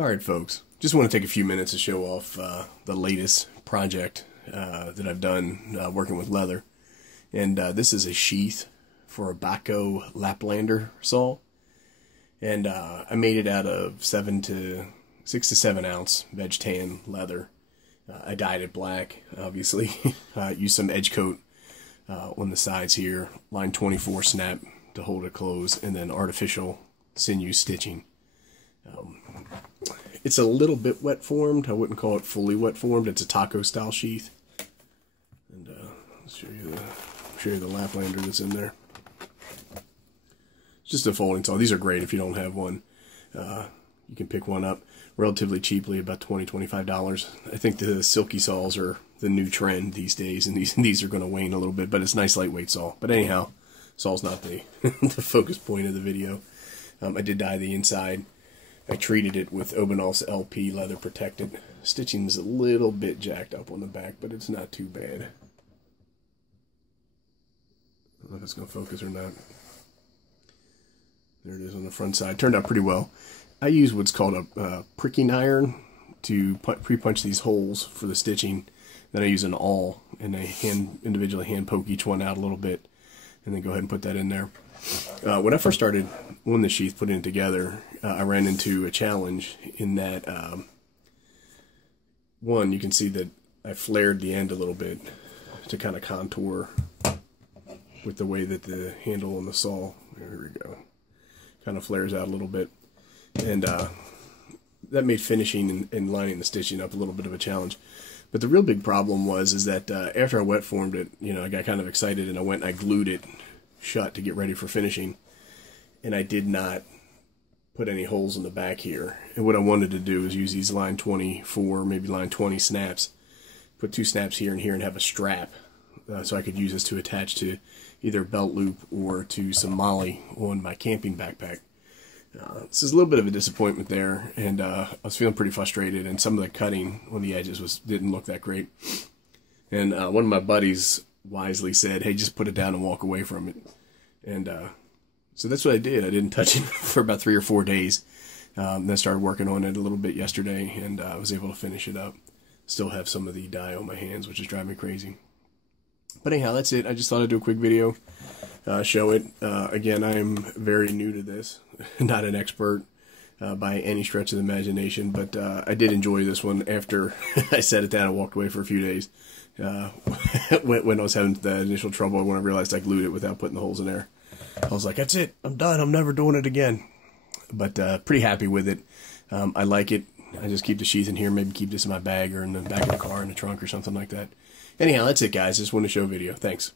Alright folks, just want to take a few minutes to show off the latest project that I've done working with leather. And this is a sheath for a Bahco Laplander saw. And I made it out of 6 to 7 ounce veg tan leather. I dyed it black, obviously. Used some edge coat on the sides here, line 24 snap to hold it closed, and then artificial sinew stitching. It's a little bit wet formed. I wouldn't call it fully wet formed. It's a taco style sheath. And I'll show you the Laplander that's in there. It's just a folding saw. These are great if you don't have one. You can pick one up relatively cheaply, about $20–25. I think the silky saws are the new trend these days, and these are going to wane a little bit, but it's a nice lightweight saw. But anyhow, saw's not the the focus point of the video. I did dye the inside. I treated it with Obanol's LP leather protected. Stitching is a little bit jacked up on the back, but it's not too bad. I don't know if it's going to focus or not. There it is on the front side. Turned out pretty well. I use what's called a pricking iron to pre-punch these holes for the stitching. Then I use an awl, and I individually hand poke each one out a little bit, and then go ahead and put that in there. When I first started on the sheath, putting it together, I ran into a challenge in that, one, you can see that I flared the end a little bit to kind of contour with the way that the handle on the saw, there we go, kind of flares out a little bit. And that made finishing and lining the stitching up a little bit of a challenge. But the real big problem is that after I wet formed it, I got kind of excited and I went and I glued it shut to get ready for finishing, and I did not put any holes in the back here. And what I wanted to do is use these line 24, maybe line 20 snaps, put 2 snaps here and here, and have a strap so I could use this to attach to either a belt loop or to some molly on my camping backpack. This is a little bit of a disappointment there, and I was feeling pretty frustrated, and some of the cutting on the edges didn't look that great. And one of my buddies wisely said, hey, just put it down and walk away from it. And so that's what I did. I didn't touch it for about 3 or 4 days. Then I started working on it a little bit yesterday, and I was able to finish it up. Still have some of the dye on my hands, which is driving me crazy. But anyhow, that's it. I just thought I'd do a quick video, show it. Again, I am very new to this, not an expert by any stretch of the imagination, but I did enjoy this one after I set it down and walked away for a few days. When I was having the initial trouble, when I realized I glued it without putting the holes in there, I was like, that's it, I'm done, I'm never doing it again. But pretty happy with it. I like it. I just keep the sheath in here, maybe keep this in my bag or in the back of the car in the trunk or something like that. Anyhow, that's it guys, just wanted to show a video. Thanks.